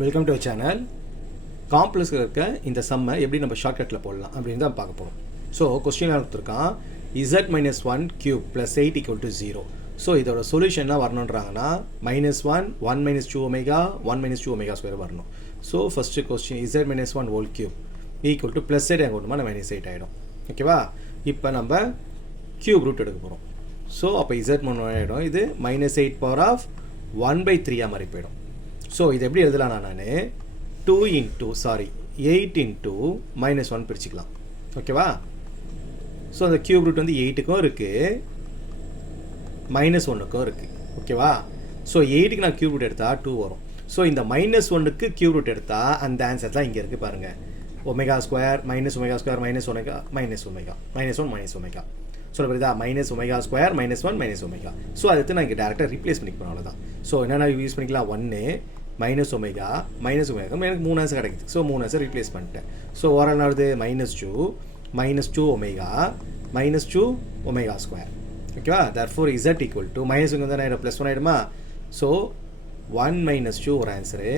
Welcome to channel. காம்ப்ளெக்ஸில் இருக்க இந்த சம்மை எப்படி நம்ம ஷார்ட்கட்டில் போடலாம் அப்படின்னு தான் பார்க்க போகிறோம். ஸோ கொஸ்டின் கொடுத்துருக்கான் z-1 cube plus 8 equal to 0. So இதோட சொல்யூஷன்லாம் வரணுன்றாங்கன்னா -1 1 - 2 omega 1 - 2 omega ஸ்கொயர் வரணும். So first question z-1 whole cube equal to plus 8 எங்கே கொண்டுமா -8 ஆகிடும். ஓகேவா? இப்போ நம்ம கியூப் ரூட் எடுக்க போகிறோம். ஸோ அப்போ z1 ஆகிடும். இது -8 பவர் ஆஃப் 1/3 மாதிரி போயிடும். ஸோ இது எப்படி எழுதலாம் நான் 8 இன்ட்டு -1 பிரிச்சுக்கலாம். ஓகேவா? ஸோ அந்த கியூப் ரூட் வந்து 8க்கும் இருக்குது -1க்கும் இருக்குது. ஓகேவா? ஸோ 8க்கு நான் கியூப் ரூட் எடுத்தால் 2 வரும். ஸோ இந்த -1க்கு கியூப் ரூட் எடுத்தால் அந்த ஆன்சர் தான் இங்கே இருக்குது பாருங்கள். Omega square -omega square -omega -omega சொல்ல புரியுதா? -Omega square -1 -omega. ஸோ அதை நான் இங்கே டேரெக்டாக ரீப்ளேஸ் பண்ணிக்கிறோம். அவ்வளோதான். ஸோ என்னென்ன யூஸ் பண்ணிக்கலாம்? 1 -ஒமேகா எனக்கு 3 ஆன்சர் கிடைக்குது. ஸோ 3 ஆன்சர் ரீப்ளேஸ் பண்ணிட்டேன். ஸோ ஓரல் நாடுது -2 ஒமேகா -2 ஒமேகா ஸ்கொயர். ஓகேவா? therefore z equal to -1 தானே ஆகிடும், +1 ஆகிடுமா? ஸோ 1 - 2 ஒரு ஆன்சரு,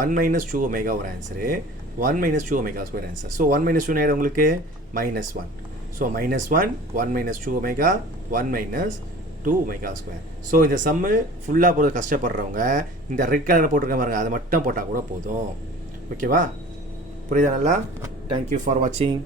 1 - 2 ஒமேகா ஒரு answer, 1 - 2 omega square answer. So 1 - 2 ஆகிடும் உங்களுக்கு -1. So -1 1 - 2 omega 1 - 2 omega square. So இந்த சம்மு ஃபுல்லாக போட கஷ்டப்படுறவங்க இந்த ரெட் கலரில் போட்டிருக்க பாருங்க, அதை மட்டும் போட்டால் கூட போதும். ஓகேவா? புரியுதா? நல்லா. தேங்க்யூ ஃபார் வாட்சிங்.